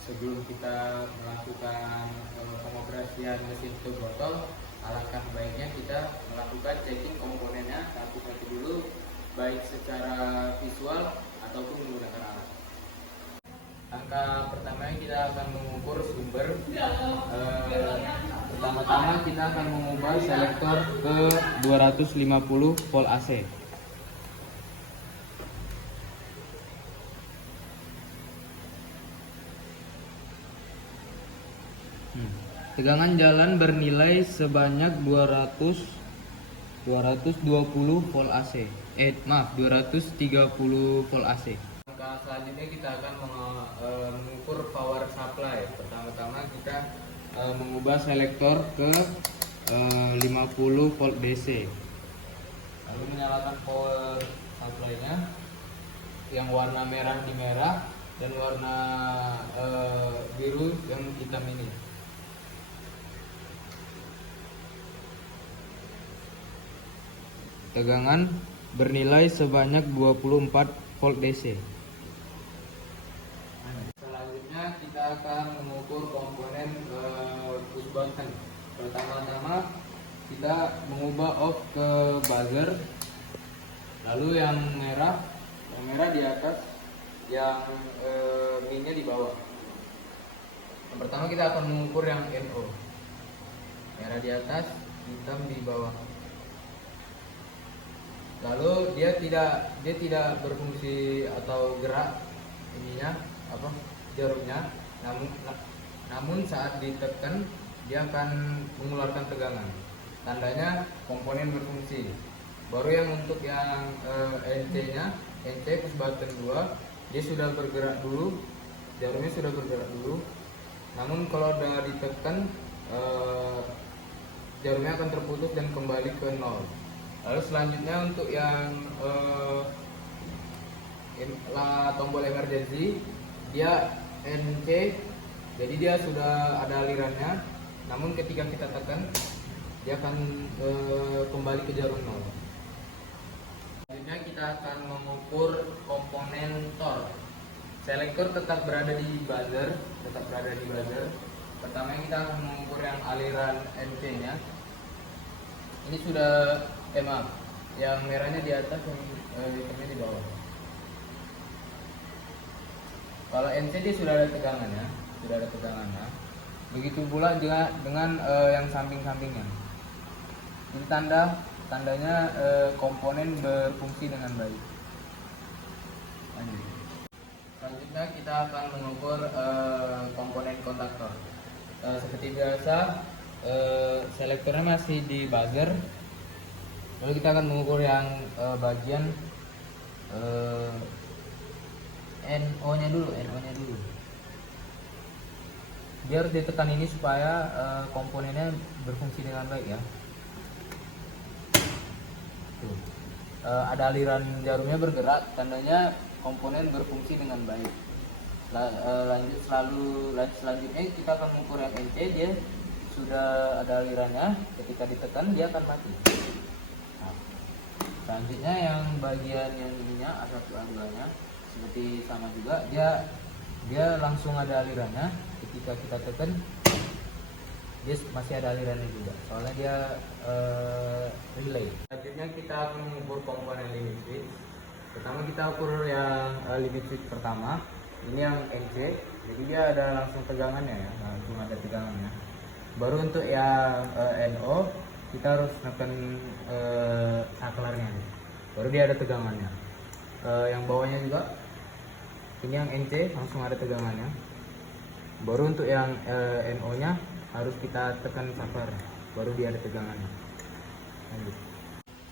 sebelum kita melakukan pengoperasian mesin tutup botol, alangkah baiknya kita melakukan checking komponennya satu-satu dulu, baik secara visual ataupun menggunakan alat. Langkah pertama kita akan mengukur sumber. Pertama-tama kita akan mengubah selektor ke 250 volt AC. Tegangan jalan bernilai sebanyak 220 volt AC. 230 volt AC. Langkah selanjutnya kita akan mengukur power supply. Pertama-tama kita mengubah selektor ke 50 volt DC. Lalu menyalakan power supply-nya yang warna merah di merah dan warna biru yang hitam ini. Tegangan bernilai sebanyak 24 volt DC. Selanjutnya kita akan mengukur komponen push button. Pertama-tama kita mengubah off ke buzzer, lalu yang merah di atas, yang minnya di bawah. Yang pertama kita akan mengukur yang NO, merah di atas, hitam di bawah. Lalu dia tidak berfungsi atau gerak jarumnya, namun saat ditekan dia akan mengeluarkan tegangan. Tandanya komponen berfungsi. Baru yang untuk yang NC push button 2, dia sudah bergerak dulu, jarumnya sudah bergerak dulu. Namun kalau udah ditekan, jarumnya akan terputus dan kembali ke 0. Lalu selanjutnya untuk yang tombol emergency, dia NC, jadi dia sudah ada alirannya, namun ketika kita tekan dia akan kembali ke jarum 0. Selanjutnya kita akan mengukur komponen torque. Selektor tetap berada di buzzer. Pertama kita akan mengukur yang aliran NC nya. Ini sudah yang merahnya di atas, yang hitamnya di bawah. Kalau NC dia sudah ada tegangannya. Begitu pula dengan yang samping-sampingnya. Ini tandanya komponen berfungsi dengan baik. Lanjut. Selanjutnya kita akan mengukur komponen kontaktor. Seperti biasa, selektornya masih di buzzer. Lalu kita akan mengukur yang bagian NO-nya dulu. Dia harus ditekan ini supaya komponennya berfungsi dengan baik ya. Tuh. Ada aliran jarumnya bergerak, tandanya komponen berfungsi dengan baik. Selanjutnya kita akan mengukur yang NC, dia sudah ada alirannya, ketika ditekan dia akan mati. Selanjutnya yang bagian yang ininya A1 A2 nya seperti sama juga, dia langsung ada alirannya, ketika kita tekan dia masih ada alirannya juga, soalnya dia relay. Selanjutnya kita akan mengukur komponen limit switch. Pertama kita ukur yang limit switch pertama, ini yang NC, jadi dia ada langsung tegangannya ya, langsung ada tegangannya. Baru untuk yang NO kita harus tekan saklarnya, baru dia ada tegangannya. Yang bawahnya juga, ini yang NC langsung ada tegangannya. Baru untuk yang NO nya harus kita tekan saklar, baru dia ada tegangannya. Lanjut.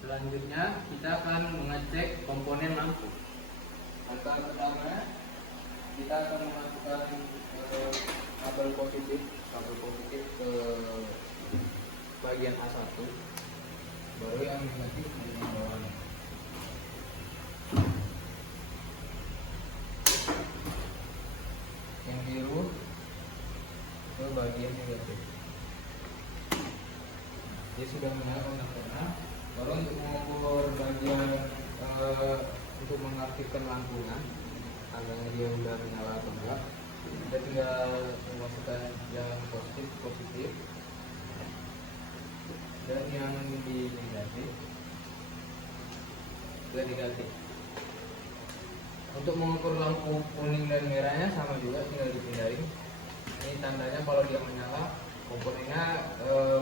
Selanjutnya kita akan mengecek komponen lampu. Langkah pertama kita akan memasukkan kabel positif ke bagian A1, baru yang negatif di bawahnya. Yang biru ke bagian negatif. Dia sudah menyala kontaktornya. Baru untuk mengukur bagian untuk mengaktifkan lampunya, tandanya dia sudah menyala atau enggak, Kita tinggal memasukkan yang positif dan yang di negatif ke negatif. Untuk mengukur lampu kuning dan merahnya sama juga, tinggal dipindahin. Ini tandanya kalau dia menyala, komponennya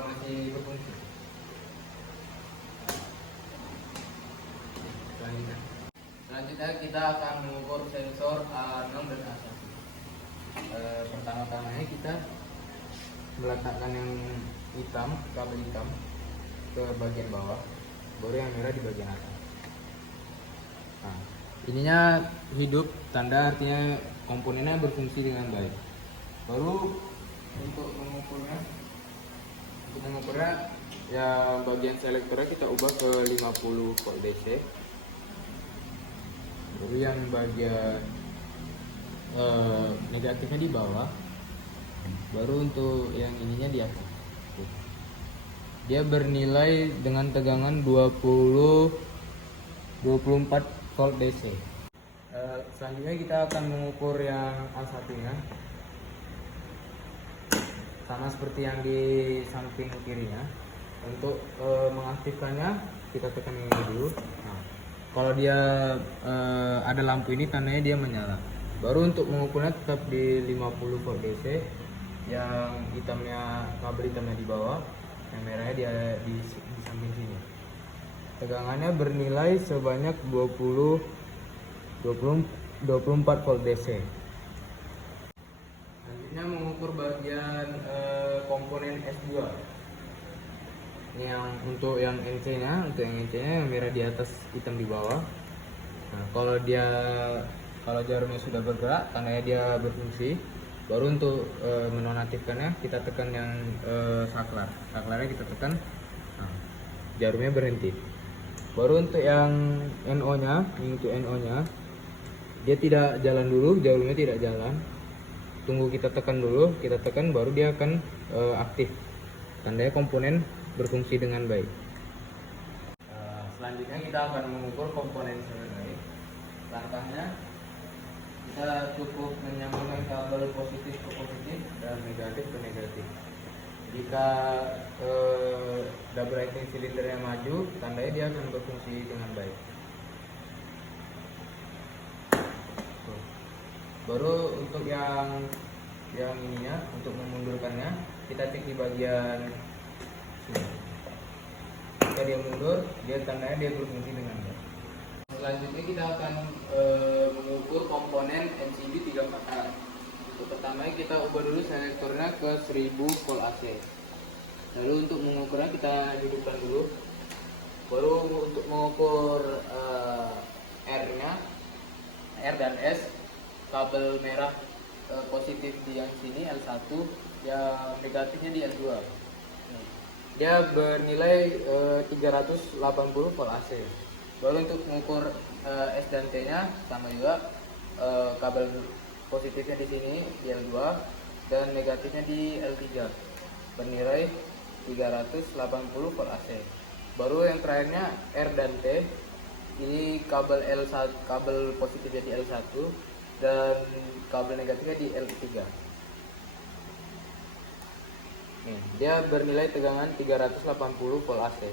masih berfungsi. Selanjutnya kita akan mengukur sensor A6 dan A1. Pertama-tamanya kita meletakkan yang hitam, kabel hitam ke bagian bawah, baru yang merah di bagian atas. Nah, ininya hidup, tanda artinya komponennya berfungsi dengan baik. Baru untuk mengukurnya ya bagian selektornya kita ubah ke 50 volt DC. Baru yang bagian negatifnya di bawah, baru untuk yang ininya di atas. Dia bernilai dengan tegangan 24 volt DC. Selanjutnya kita akan mengukur yang A1 nya, sama seperti yang di samping kirinya. Untuk mengaktifkannya kita tekan ini dulu. Nah, kalau dia ada lampu ini tandanya dia menyala. Baru untuk mengukurnya tetap di 50 volt DC. Yang hitamnya, kabel hitamnya di bawah, yang merahnya dia di samping sini. Tegangannya bernilai sebanyak 24 volt DC. Selanjutnya mengukur bagian komponen S2. Ini yang untuk yang NC-nya, yang merah di atas, hitam di bawah. Nah, kalau jarumnya sudah bergerak, tandanya dia berfungsi. Baru untuk menonaktifkannya kita tekan yang saklarnya kita tekan, nah, jarumnya berhenti. Baru untuk yang NO-nya, dia tidak jalan dulu, jarumnya tidak jalan. Tunggu kita tekan dulu, baru dia akan aktif. Tandanya komponen berfungsi dengan baik. Selanjutnya kita akan mengukur komponen solenoid. Langkahnya kita cukup menyambungkan kabel positif ke positif dan negatif ke negatif. Jika double acting silindernya maju, tandanya dia akan berfungsi dengan baik. Baru untuk yang ininya, untuk memundurkannya, kita cek di bagian sini. Jika dia mundur, dia tandanya dia berfungsi dengan baik. Selanjutnya kita akan mengukur komponen MCB 344. Untuk pertama kita ubah dulu selektornya ke 1000 volt AC. Lalu untuk mengukurnya kita hidupkan dulu. Baru untuk mengukur R dan S, kabel merah positif di yang sini L1, yang negatifnya di L2. Dia bernilai 380 volt AC. Baru untuk mengukur S dan T nya sama juga, kabel positifnya di sini di L2 dan negatifnya di L3, bernilai 380 volt AC. Baru yang terakhirnya R dan T, ini kabel L1, kabel positifnya di L1 dan kabel negatifnya di L3. Dia bernilai tegangan 380 volt AC.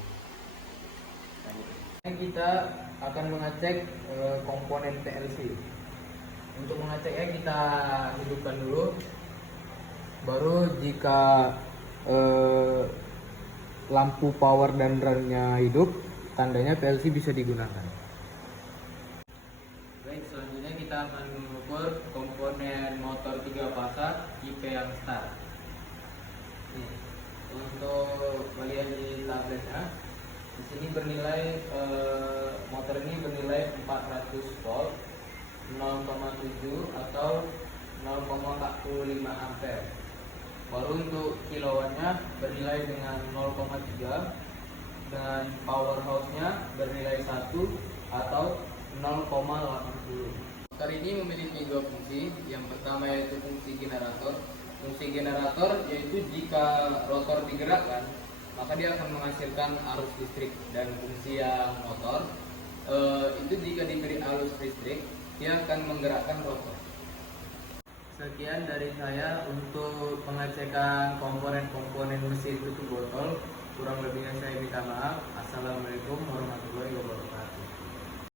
Kita akan mengecek komponen PLC. Untuk mengeceknya kita hidupkan dulu. Baru jika lampu power dan runnya hidup, tandanya PLC bisa digunakan. Baik, selanjutnya kita akan mengukur komponen motor 3 fasa IP yang start. Untuk bagian di tabletnya, di sini bernilai motor ini bernilai 400 volt, 0,7 atau 0,45 ampere. Baru untuk kilowattnya bernilai dengan 0,3 dan power house-nya bernilai 1 atau 0,80. Motor ini memiliki dua fungsi. Yang pertama yaitu fungsi generator. Fungsi generator yaitu jika rotor digerakkan, maka dia akan menghasilkan arus listrik. Dan fungsi yang motor itu jika diberi arus listrik, dia akan menggerakkan rotor. Sekian dari saya untuk pengecekan komponen-komponen mesin tutup botol. Kurang lebihnya saya minta maaf. Assalamualaikum warahmatullahi wabarakatuh.